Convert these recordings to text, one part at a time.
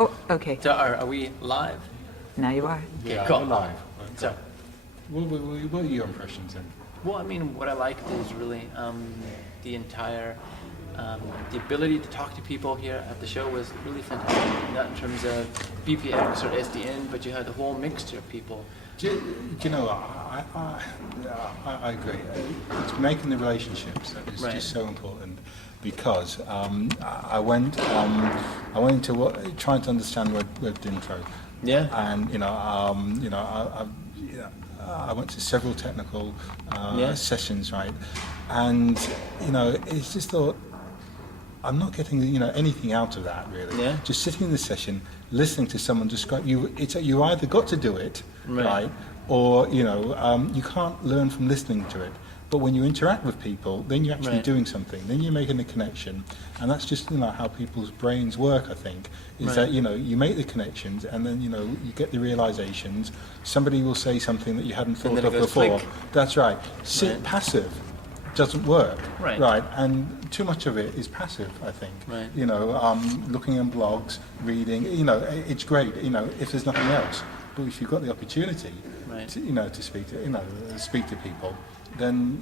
Oh, okay. So are we live? Now you are. Okay, Yeah, cool. we're live. So, What are your impressions then? well, I mean, what I liked is really the entire, the ability to talk to people here at the show was really fantastic. Not in terms of BPX or SDN, but you had the whole mixture of people. Do you know, I agree. It's making the relationships that is Right. just so important, because I went into trying to understand web intro, Yeah. and I went to several technical Yeah. sessions, right, and it's just thought, I'm not getting anything out of that really. Yeah. Just sitting in the session, listening to someone describe you. You either got to do it, right, or you can't learn from listening to it. But when you interact with people, then you're actually Right. doing something. Then you're making a connection, and that's just how people's brains work. I think is Right. that you make the connections, and then you get the realizations. Somebody will say something that you hadn't thought then it of goes before. click. That's right. Sit Right. passive doesn't work. Right. And too much of it is passive, I think. Right. Looking at blogs, reading, it's great, if there's nothing else. But if you've got the opportunity Right. to speak to people, then,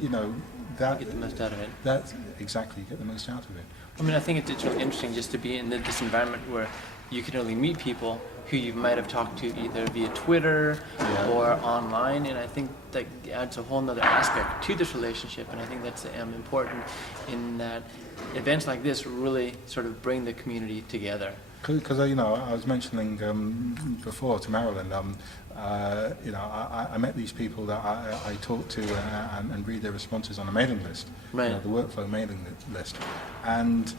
that... Get the most out of it. That's exactly, get the most out of it. I mean, I think it's really interesting just to be in this environment where you can only meet people who you might have talked to either via Twitter Yeah. or online, and I think that adds a whole nother aspect to this relationship, and I think that's important in that events like this really sort of bring the community together. Because I was mentioning before to Marilyn, I met these people that I talk to and read their responses on a mailing list, Right. The workflow mailing list, and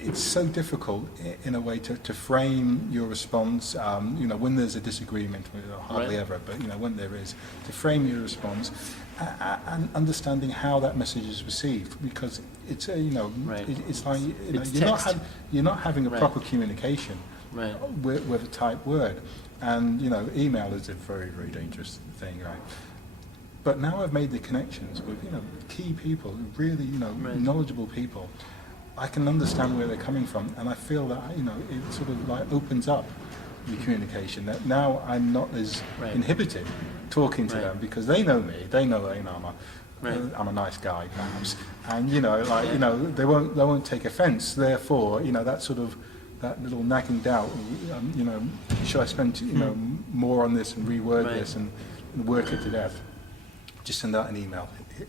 it's so difficult in a way to frame your response. When there's a disagreement, hardly Right. ever, but when there is, to frame your response and understanding how that message is received, because it's Right. it's like It's you're text. you're not having a Right. proper communication Right. with a typed word, and email is a very, very dangerous thing, right? But now I've made the connections with key people, really Right. knowledgeable people. I can understand where they're coming from, and I feel that it sort of like opens up the communication. That now I'm not as Right. inhibited talking to Right. them, because they know me. They know Right. I'm a nice guy, perhaps, and they won't take offence. Therefore, that sort of that little nagging doubt. Should I spend more on this and reword Right. this and work it to death? Just send out an email.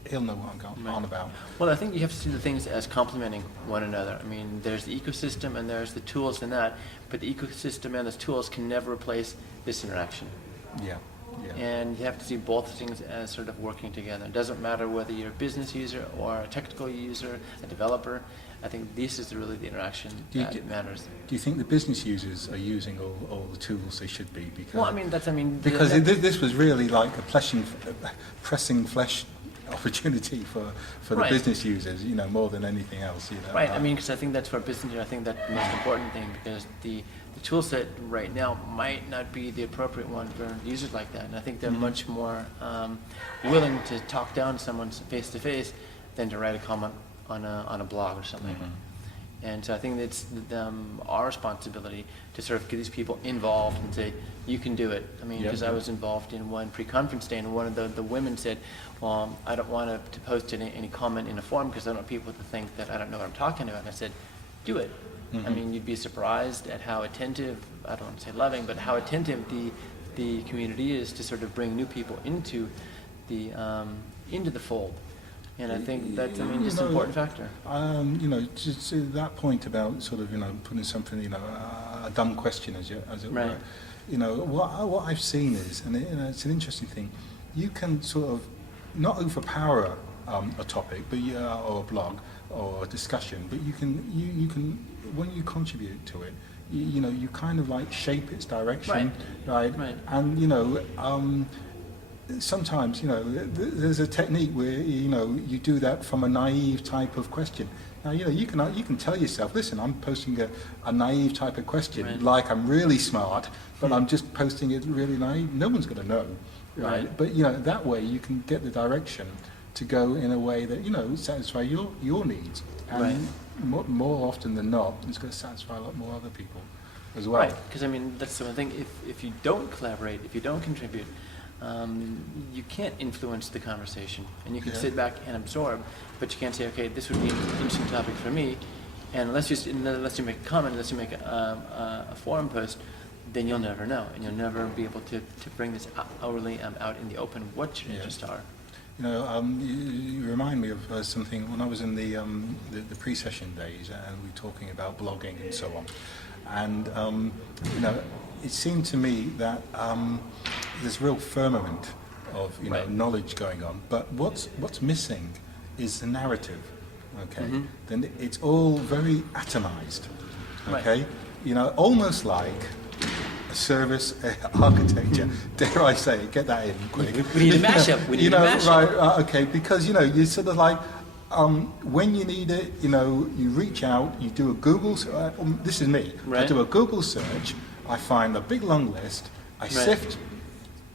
He'll know what I'm going on about. Well, I think you have to see the things as complementing one another. I mean, there's the ecosystem and there's the tools in that, but the ecosystem and the tools can never replace this interaction. Yeah. Yeah. And you have to see both things as sort of working together. It doesn't matter whether you're a business user or a technical user, a developer. I think this is really the interaction that matters. Do you think the business users are using all the tools they should be? Because, Well, I mean, because this was really like a pressing flesh opportunity for the Right. business users, more than anything else. Right, I mean, because I think that's for business, I think that's the most important thing, because the tool set right now might not be the appropriate one for users like that. And I think they're much more willing to talk down to someone face to face than to write a comment on a blog or something. And so I think it's our responsibility to sort of get these people involved and say, you can do it. I mean, because I was involved in one pre-conference day, and one of the women said, well, I don't want to post any comment in a forum because I don't want people to think that I don't know what I'm talking about. And I said, do it. I mean, you'd be surprised at how attentive, I don't want to say loving, but how attentive the community is to sort of bring new people into the fold. And I think that's, just an important factor. Just to that point about sort of, putting something, a dumb question as it Right. were. What I've seen is, and it's an interesting thing, you can sort of not overpower a topic, but or a blog or a discussion, but you can when you contribute to it, you kind of like shape its direction, right? And sometimes there's a technique where you do that from a naive type of question. Now you can tell yourself, listen, I'm posting a naive type of question, like I'm really smart, but I'm just posting it really naive. No one's going to know, right? But that way you can get the direction to go in a way that satisfy your needs, and more often than not, it's going to satisfy a lot more other people. as well. Right, because I mean, that's the one thing, if you don't collaborate, if you don't contribute, you can't influence the conversation, and you can Yeah. sit back and absorb, but you can't say, okay, this would be an interesting topic for me, and unless you make a comment, unless you make a forum post, then you'll never know, and you'll never be able to bring this outwardly out in the open what your Yeah. interests are. You know, you remind me of something when I was in the pre-session days, and we were talking about blogging and so on. And you know, it seemed to me that there's real firmament of Right. knowledge going on, but what's missing is the narrative. Okay, Mhm. then it's all very atomized. Right. Okay, you know, almost like a service architecture. Dare I say it? Get that in quick. We need a mashup. We need you know, a mashup. right? Okay, because you sort of like when you need it, you reach out, you do a Google. This is me. I Right. do a Google search. I find a big long list. I sift.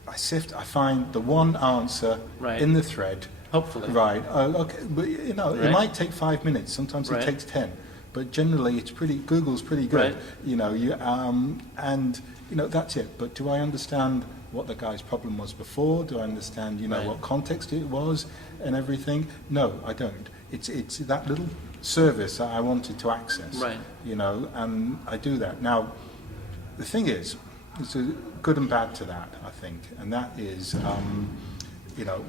I find the one answer Right. in the thread. Hopefully. Right. Okay. But it Right. might take 5 minutes. Sometimes Right. it takes 10. But generally, Google's pretty good. Right. That's it. But do I understand what the guy's problem was before? Do I understand, Right. what context it was and everything? No, I don't. It's that little service that I wanted to access. Right. And I do that. Now, the thing is, there's a good and bad to that, I think, and that is,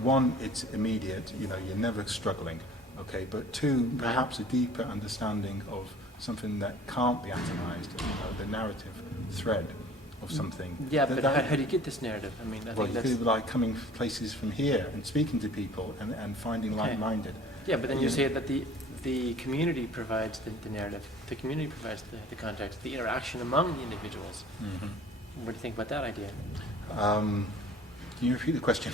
one, it's immediate. You're never struggling. Okay, but two, perhaps a deeper understanding of something that can't be atomized, the narrative thread of something. Yeah, but how do you get this narrative? I mean, I Well, think you that's... could like coming places from here and speaking to people and finding Okay. like-minded. Yeah, but then you say that the community provides the narrative, the community provides the context, the interaction among the individuals. Mhm. What do you think about that idea? Can you repeat the question?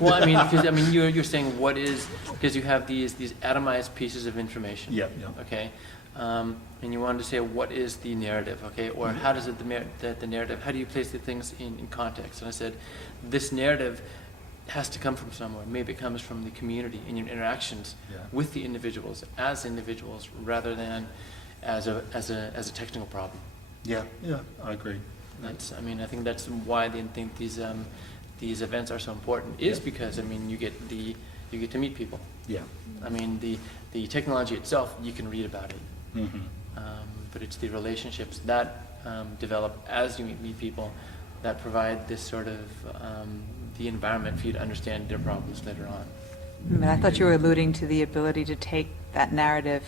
Well, I mean, because you're saying what is, because you have these atomized pieces of information. Yeah. Okay, and you wanted to say what is the narrative? Okay, or how does it the narrative? How do you place the things in context? And I said, this narrative has to come from somewhere. Maybe it comes from the community in your interactions Yeah. with the individuals as individuals, rather than as a technical problem. Yeah, I agree. I think that's why I think these events are so important, is Yeah. because you get to meet people. Yeah. I mean, the technology itself, you can read about it, Mm-hmm. but it's the relationships that develop as you meet people that provide this sort of the environment for you to understand their problems later on. I thought you were alluding to the ability to take that narrative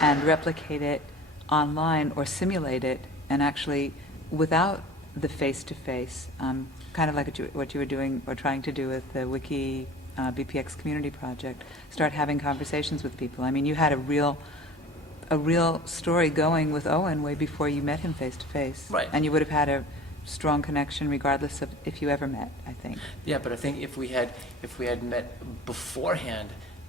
and replicate it online or simulate it, and actually without the face-to-face, kind of like what you were doing or trying to do with the Wiki BPX community project, start having conversations with people. I mean, you had a real story going with Owen way before you met him face-to-face. Right. And you would have had a strong connection regardless of if you ever met, I think. Yeah, but I think if we had met beforehand,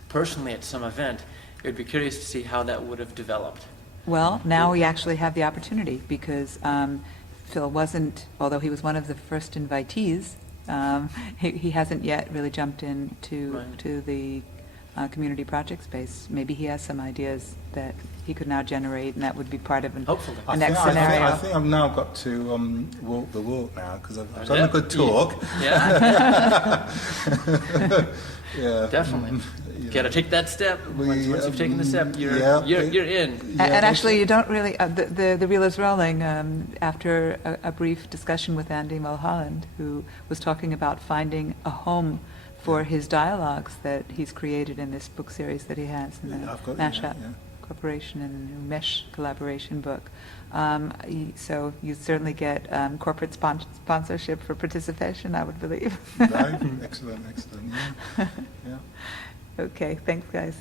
personally at some event, it would be curious to see how that would have developed. Well, now we actually have the opportunity because Phil wasn't, although he was one of the first invitees, he hasn't yet really jumped into Right. to the community project space. Maybe he has some ideas that he could now generate, and that would be part of Hopefully. a next scenario. I think I've now got to walk the walk now because I've done Yeah. a good talk. Yeah, Yeah. definitely. You Got to know. take that step. Once you've taken the step, you're in. And actually, you don't really, the reel is rolling after a brief discussion with Andy Mulholland, who was talking about finding a home for his dialogues that he's created in this book series that he has in the Yeah, I've got- Mashup yeah. Corporation and the Mesh collaboration book. So you certainly get corporate sponsorship for participation, I would believe. Right. Excellent. Yeah. Okay, thanks, guys.